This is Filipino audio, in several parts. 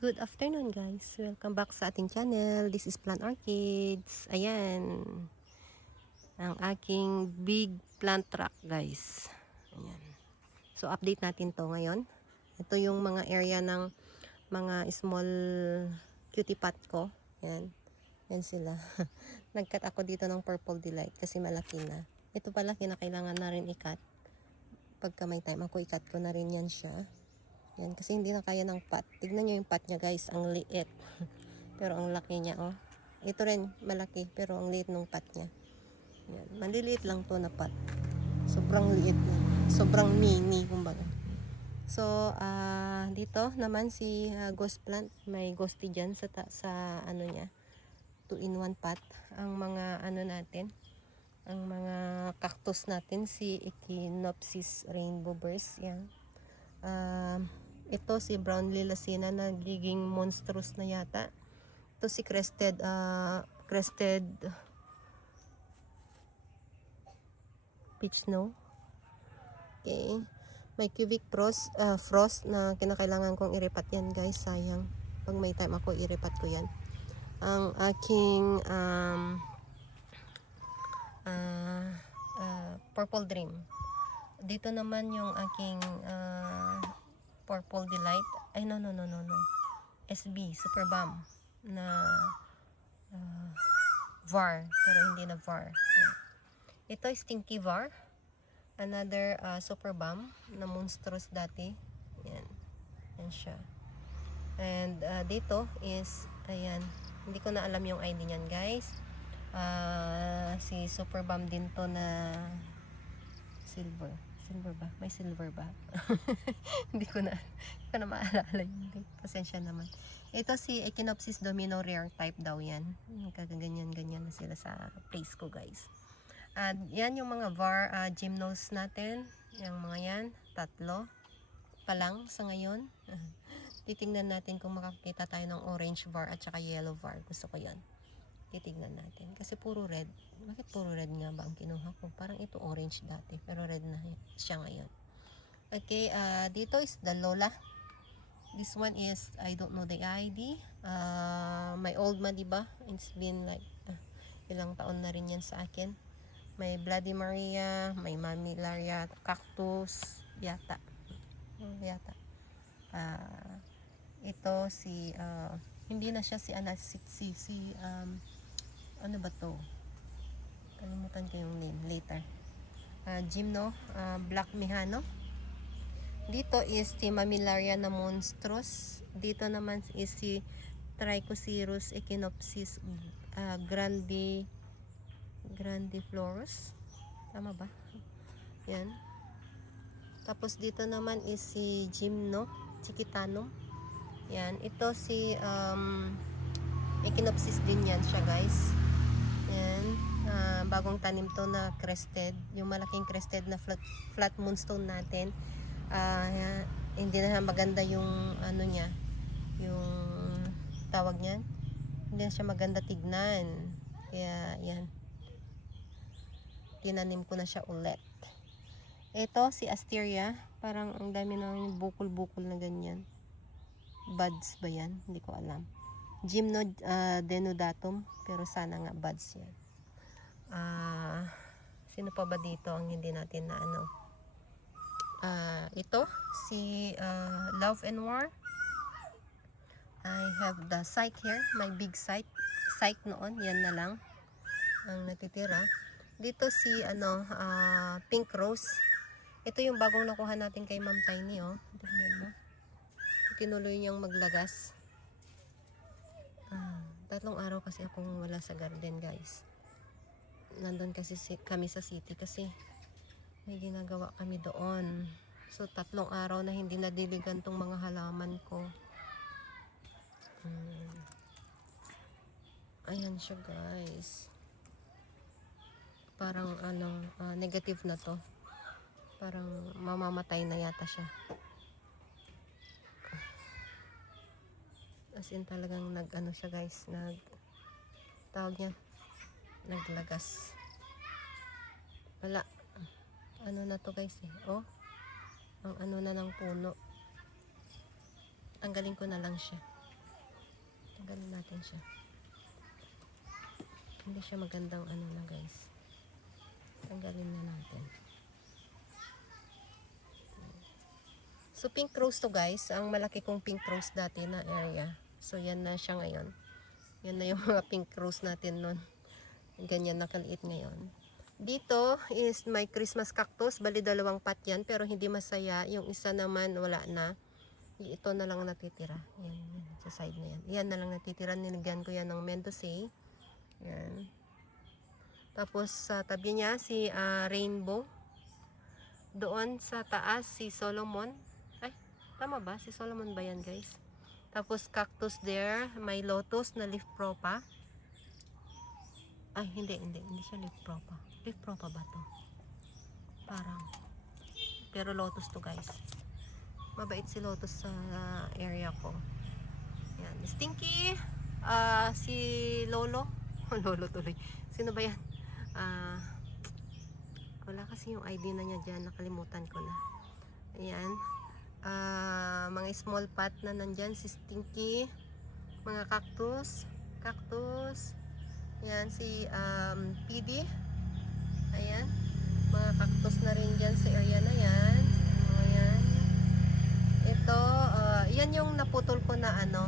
Good afternoon guys, welcome back sa ating channel. This is Plant Orchids. Ayan, ang aking big plant truck guys. Ayan. So update natin to ngayon. Ito yung mga area ng mga small cutie pot ko. Ayan, yan sila. Nagcut ako dito ng Purple Delight kasi malaki na. Ito pala kinakailangan na rin i-cut. Pagka may time ako, i-cut ko na rin yan siya. Yan, kasi hindi na kaya ng pot. Tignan nyo yung pot niya guys, ang liit. Pero ang laki niya, oh. Ito rin, malaki, pero ang liit ng pot niya. Yan, maliliit lang to na pot. Sobrang liit niya. Sobrang mini, kumbaga. So, dito naman si ghost plant. May ghosty dyan sa ano niya. 2-in-1 pot. Ang mga ano natin, ang mga cactus natin, si Echinopsis rainbow burst. Yan. Ito si brown lilacina na nagiging monstrous na yata. Ito si crested peach snow. Okay. May cubic frost na kinakailangan kong iripat yan guys. Sayang. Pag may time ako, iripat ko yan. Ang aking purple dream. Dito naman yung aking Purple Delight. Ay, no. SB, Super Bomb na VAR. Pero hindi na VAR. Ayan. Ito is Stinky VAR. Another Super Bomb na monstrous dati. Ayan. Ayan siya. And dito is, ayan. Hindi ko na alam yung ID niyan guys. Si Super Bomb din to na silver. Silver ba? May silver ba? Hindi ko na maalala yun. Pasensya naman. Ito si Echinopsis domino rare type daw yan. Kagaganyan-ganyan na sila sa place ko guys. At yan yung mga VAR gymnos natin. Yung mga yan, 3 pa lang sa ngayon. Titingnan natin kung makakita tayo ng orange VAR at saka yellow VAR. Gusto ko yan. Titignan natin. Kasi puro red. Bakit puro red nga ba ang kinuha ko? Parang ito orange dati. Pero red na siya ngayon. Okay, dito is the Lola. This one is, I don't know the ID. My old man, diba? It's been like, ilang taon na rin yan sa akin. May Bloody Maria, may Mammillaria, cactus, yata. Yata. Ito si, hindi na siya si ano ba to? Kalimutan ko yung name later. Gymno, Black Mihano. Dito is si Mammillaria na monstrous. Dito naman is si Trichoceros Echinopsis grandiflorus. Tama ba? Yan. Tapos dito naman is si Gymno Chiquitanum. Yan. Ito si Echinopsis din yan siya guys. Yan. Bagong tanim to na crested. Yung malaking crested na flat moonstone natin. Hindi na maganda yung ano niya. Yung tawag niyan. Hindi na siya maganda tignan. Kaya yan. Tinanim ko na siya ulit. Ito si Asteria. Parang ang dami na bukol-bukol na ganyan. Buds ba yan? Hindi ko alam. Gymno denudatum. Pero sana nga buds yan. Sino pa ba dito ang hindi natin na ano? Ito si Love and War. I have the Psyche here. My big Psyche noon. Yan na lang ang natitira. Dito si ano Pink Rose. Ito yung bagong nakuha natin kay Ma'am Tiny, oh. Tingnan mo. Tinuloy niyang maglagas. 3 araw kasi akong wala sa garden guys. Nandun kasi kami sa city kasi may ginagawa kami doon. So 3 araw na hindi nadiligan tong mga halaman ko. Ayan siya guys. Parang negative na to. Parang mamamatay na yata siya. As in talagang nag-ano siya guys, tawag niya, naglagas. Wala. Ano na to guys eh. Oh. Ang ano na ng puno. Tanggalin ko na lang siya. Tanggalin natin siya. Hindi siya magandang ano na guys. Tanggalin na natin. So pink rose to guys. Ang malaki kong pink rose dati na area. So yan na siya ngayon. Yan na yung mga pink rose natin nun. Ganyan nakaliit ngayon. Dito is my Christmas cactus. Bali 2 pot yan pero hindi masaya. Yung isa naman wala na. Ito na lang natitira. Yan, sa side na yan. Yan na lang natitira. Nilagyan ko yan ng Mendoza. Yan. Tapos sa tabi niya si Rainbow. Doon sa taas si Solomon. Ay, tama ba? Si Solomon ba yan guys? Tapos cactus there. May lotus na leaf propa. Ay, hindi siya leaf propa. Leaf propa ba to? Parang. Pero lotus to guys. Mabait si lotus sa area ko. Yan. Stinky. Si Lolo. Lolo tuloy. Sino ba yan? Wala kasi yung ID na niya dyan. Nakalimutan ko na. Ayan. Mga small pot na nandyan. Si Stinky. Mga cactus. Ayan. Si PD. Ayan. Mga cactus na rin dyan sa area na yan. Ayan. Ito. Yan yung naputol ko na ano.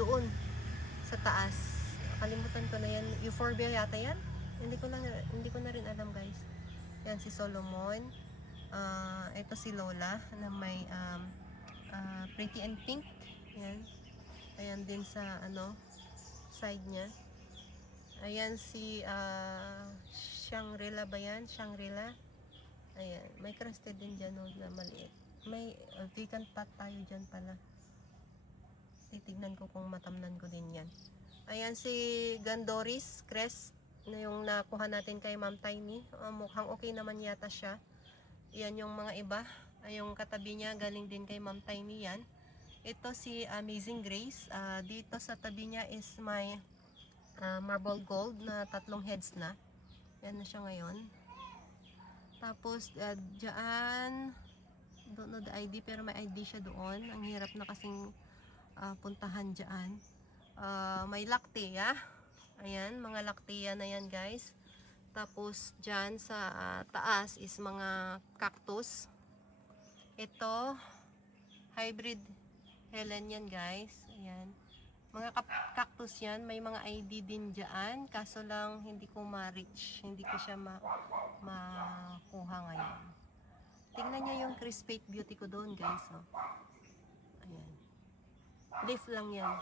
Doon. Sa taas. Kalimutan ko na yan. Euphorbia yata yan. Hindi ko na rin alam guys. Yan si Solomon. Ito si Lola na may pretty and pink. Yan. Ayan din sa ano side niya. Ayan si Shangri-La ba yan? Shangri-La. Ayan. May crested din dyan na maliit. May vacant pot tayo dyan pala. Titignan ko kung matamnan ko din yan. Ayan si Gandoris crest na yung nakuha natin kay Ma'am Tiny. Mukhang okay naman yata siya. Yan yung mga iba. Yung katabi niya galing din kay Ma'am Tiny yan. Ito si Amazing Grace. Dito sa tabi niya is may marble gold na 3 heads na. Yan na siya ngayon. Tapos dyan, don't know the ID pero may ID siya doon. Ang hirap na kasing puntahan dyan. May lactea. Ayan, mga lactea na yan guys. Tapos dyan sa taas is mga cactus. Ito, hybrid Helen yan guys. Ayan. Mga cactus yan. May mga ID din dyan. Kaso lang hindi ko ma-reach. Hindi ko siya makuha ngayon. Tingnan nyo yung Crispate Beauty ko doon guys. Oh. Ayan. Leaf lang yan.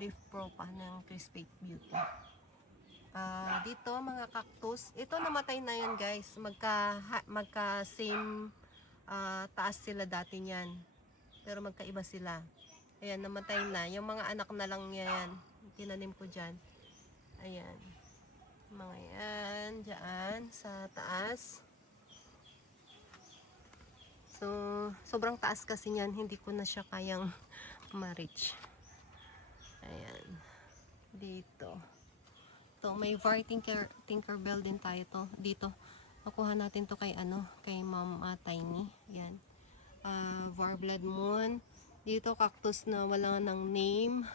Leaf propa ng Crispate Beauty. Dito mga cactus. Ito namatay na yan guys. Magka same taas sila dati niyan. Pero magkaiba sila. Ayan, namatay na. Yung mga anak na lang yan. Tinanim ko dyan. Ayan. Mga yan. Dyan sa taas. So, sobrang taas kasi yan. Hindi ko na siya kayang ma-reach. Ayan. Dito. To may VAR Tinkerbell din tayo to. Dito. Nakuha natin to kay kay Ma'am Tiny. Yan. VAR Blood Moon. Dito cactus na wala ng name.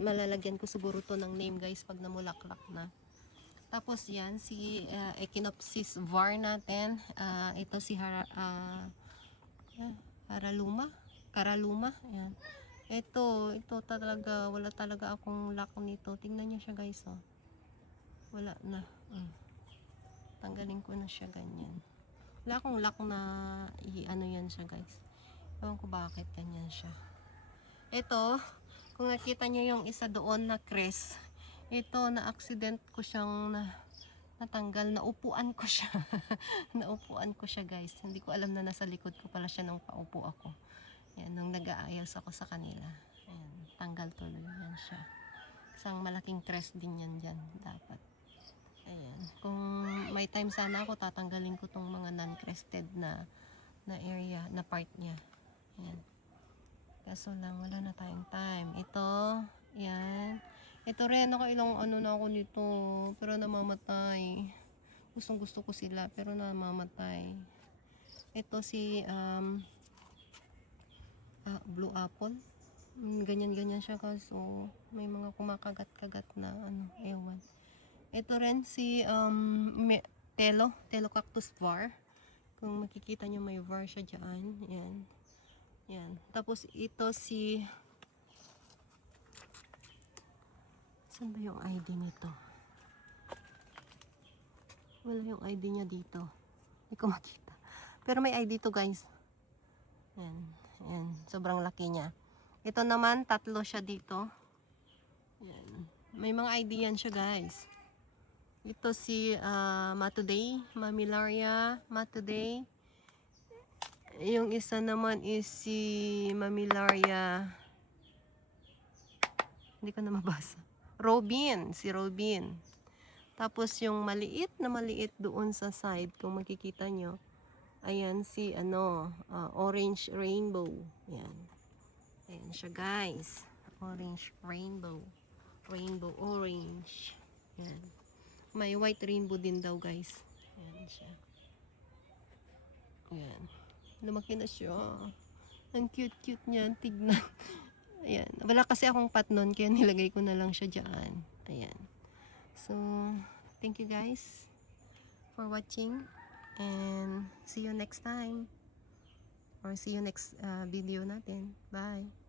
Malalagyan ko siguro to ng name guys pag namulaklak na. Tapos yan si Echinopsis VAR natin. Ito si Caraluma. Yan. Ito talaga wala talaga akong luck nito. Tingnan niyo siya guys oh. Wala na. Tanggalin ko na siya ganyan. Wala akong luck na yan siya guys. Ewan ko bakit ganyan siya. Ito, kung nakita nyo yung isa doon na crest, ito na-accident ko siyang natanggal. Naupuan ko siya. Naupuan ko siya guys. Hindi ko alam na nasa likod ko pala siya nung paupo ako. Yan, nung nag-aayos ako sa kanila. Ayan, tanggal tuloy yan siya. Isang malaking crest din yan dyan dapat. Ayan. Kung may time sana ako, tatanggalin ko tong mga non-crested na area, na part niya. Ayan. Kaso lang, wala na tayong time. Ito, yan. Ito rin, nakailang na ako nito, pero namamatay. Gustong gusto ko sila, pero namamatay. Ito si, Blue Apple. Ganyan-ganyan siya kaso may mga kumakagat-kagat na ano, ewan. Ito rin si Telo Cactus var. Kung makikita nyo may var siya dyan. Yan. Yan. Tapos ito si, saan ba yung ID nito? Wala yung ID niya dito. Hindi ko makita. Pero may ID to guys. Yan. Yan. Sobrang laki niya. Ito naman, tatlo siya dito. Yan. May mga ID yan siya guys. Ito si Matuday, Mamillaria Matuday. Yung isa naman is si Mamillaria, hindi ko na mabasa. Robin, si Robin. Tapos yung maliit na maliit doon sa side, kung makikita nyo, ayan si Orange Rainbow. Ayan. Ayan siya guys. Orange Rainbow. Rainbow Orange. Ayan. May white rainbow din daw guys. Ayan siya. Ayan. Lumaki na siya. Ang cute-cute niyan. Tignan. Ayan. Wala kasi akong pot nun, kaya nilagay ko na lang siya dyan. Ayan. So, thank you guys for watching. And see you next time. Or see you next video natin. Bye.